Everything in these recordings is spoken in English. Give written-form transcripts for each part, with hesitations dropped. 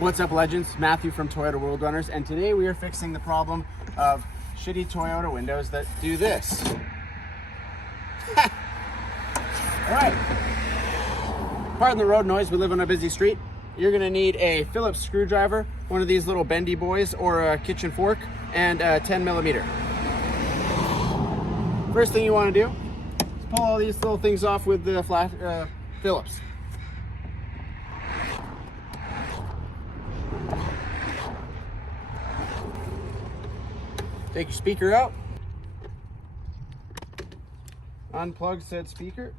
What's up, legends? Matthew from Toyota World Runners, and today we are fixing the problem of shitty Toyota windows that do this. Alright, pardon the road noise, we live on a busy street. You're going to need a Phillips screwdriver, one of these little bendy boys, or a kitchen fork, and a 10mm. First thing you want to do is pull all these little things off with the flat Phillips. Take your speaker out, unplug said speaker,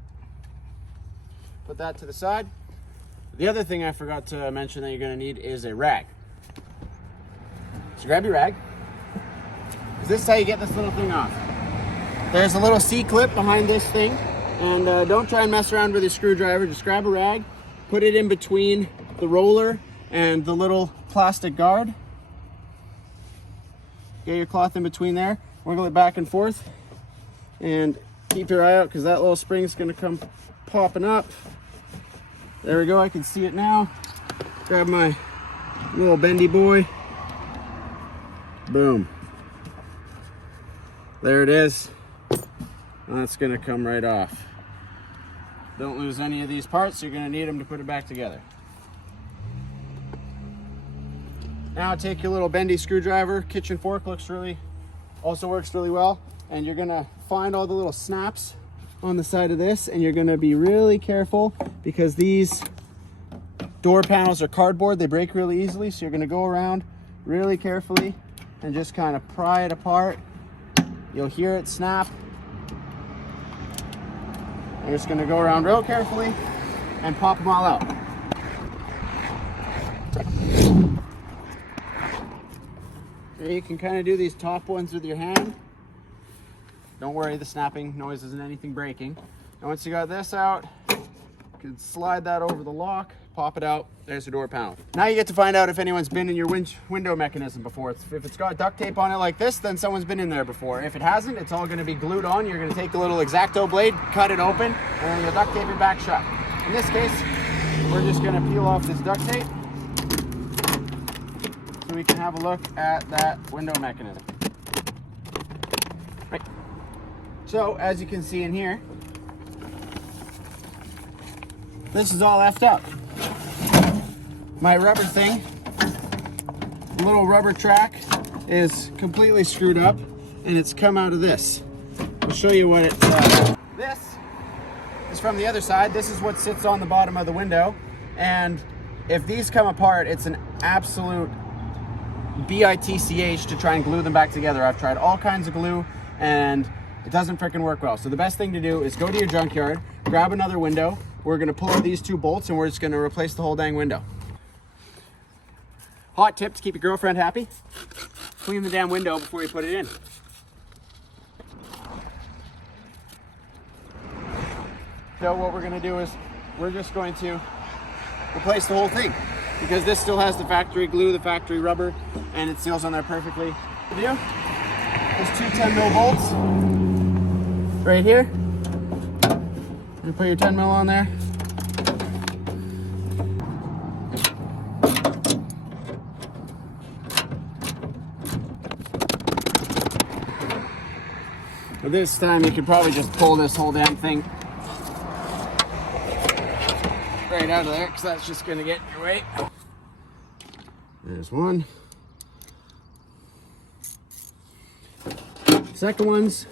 put that to the side. The other thing I forgot to mention that you're going to need is a rag. So grab your rag. This is how you get this little thing off. There's a little C-clip behind this thing, and don't try and mess around with your screwdriver. Just grab a rag, put it in between the roller and the little plastic guard. Get your cloth in between there, wiggle it back and forth, and keep your eye out because that little spring is going to come popping up. There we go, I can see it now. Grab my little bendy boy. Boom. There it is. That's going to come right off. Don't lose any of these parts, you're going to need them to put it back together. Now take your little bendy screwdriver, kitchen fork also works really well, and you're gonna find all the little snaps on the side of this, and you're gonna be really careful because these door panels are cardboard, they break really easily, so you're gonna go around really carefully and just kind of pry it apart. You'll hear it snap. You're just gonna go around real carefully and pop them all out. You can kind of do these top ones with your hand. Don't worry, the snapping noise isn't anything breaking. And once you got this out, you can slide that over the lock, pop it out, there's the door panel. Now you get to find out if anyone's been in your window mechanism before. If it's got duct tape on it like this, then someone's been in there before. If it hasn't, it's all gonna be glued on. You're gonna take the little X-Acto blade, cut it open, and then you'll duct tape it back shut. In this case, we're just gonna peel off this duct tape so we can have a look at that window mechanism. Right. So, as you can see in here, this is all effed up. My rubber thing, the little rubber track, is completely screwed up, and it's come out of this. I'll show you what it's. This is from the other side. This is what sits on the bottom of the window, and if these come apart, it's an absolute BITCH to try and glue them back together. I've tried all kinds of glue and it doesn't freaking work well. So the best thing to do is go to your junkyard, grab another window. We're gonna pull out these two bolts and we're just gonna replace the whole dang window. Hot tip to keep your girlfriend happy: clean the damn window before you put it in. So what we're gonna do is we're just going to replace the whole thing, because this still has the factory glue, the factory rubber, and it seals on there perfectly. There's two 10mm bolts right here. You put your 10mm on there. But this time you could probably just pull this whole damn thing right out of there, because that's just going to get in your way. There's one. Second one's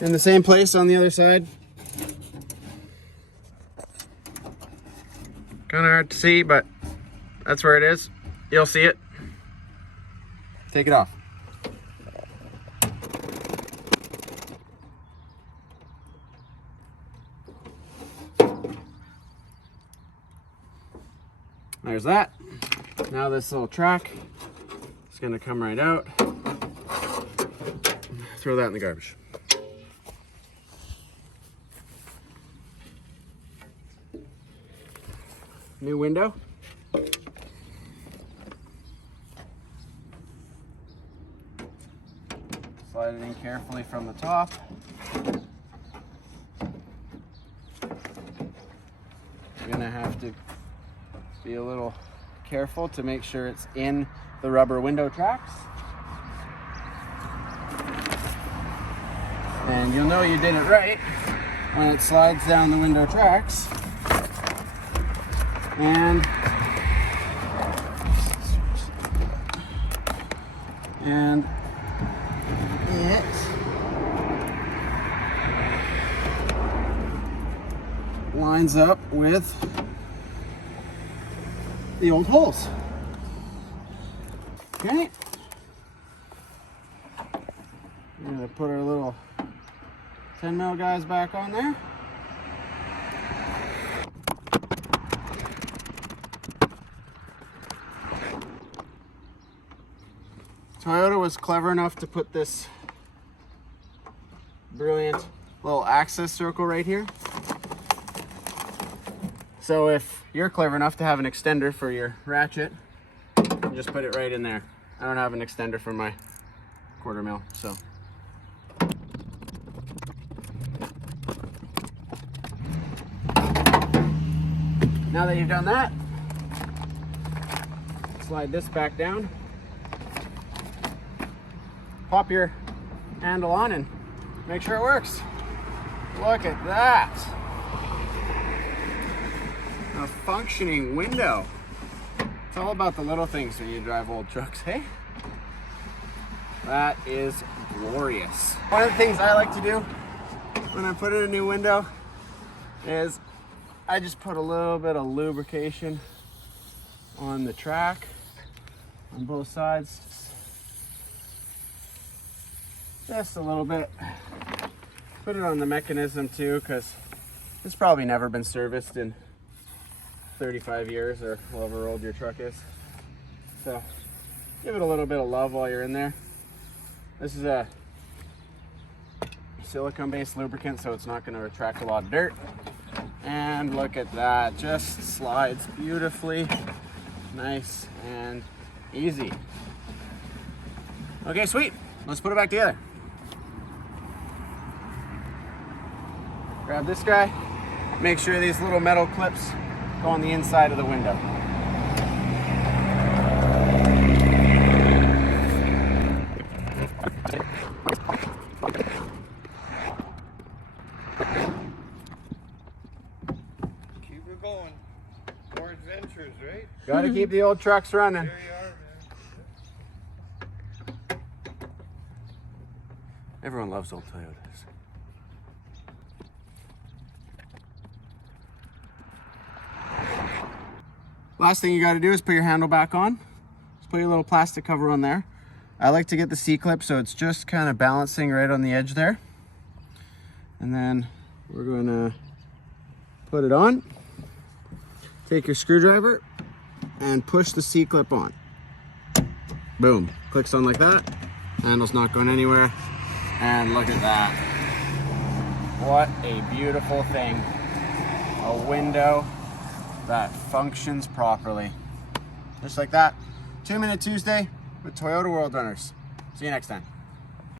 in the same place on the other side. Kind of hard to see, but that's where it is. You'll see it. Take it off. There's that. Now this little track is going to come right out. Throw that in the garbage. New window. Slide it in carefully from the top. You're gonna have to be a little careful to make sure it's in the rubber window tracks. And you'll know you did it right when it slides down the window tracks. And it lines up with the old holes. Okay. We're gonna put our little 10 mil guys back on there. Toyota was clever enough to put this brilliant little access circle right here. So if you're clever enough to have an extender for your ratchet, just put it right in there. I don't have an extender for my 1/4 mil, so. Now that you've done that, slide this back down. Pop your handle on and make sure it works. Look at that. A functioning window. It's all about the little things when you drive old trucks, hey? That is glorious. One of the things I like to do when I put in a new window is I just put a little bit of lubrication on the track on both sides. Just a little bit. Put it on the mechanism too, because it's probably never been serviced in 35 years or however old your truck is. So give it a little bit of love while you're in there. This is a silicone-based lubricant, so it's not going to attract a lot of dirt. And look at that, just slides beautifully, nice and easy. Okay, sweet. Let's put it back together. Grab this guy. Make sure these little metal clips go on the inside of the window. Keep it going. More adventures, right? Gotta keep the old trucks running. There you are, man. Everyone loves old Toyotas. Last thing you got to do is put your handle back on. Just put your little plastic cover on there. I like to get the C-clip so it's just kind of balancing right on the edge there. And then we're going to put it on. Take your screwdriver and push the C-clip on. Boom. Clicks on like that. Handle's not going anywhere. And look at that. What a beautiful thing. A window that functions properly. Just like that. 2 Minute Tuesday with Toyota World Runners. See you next time.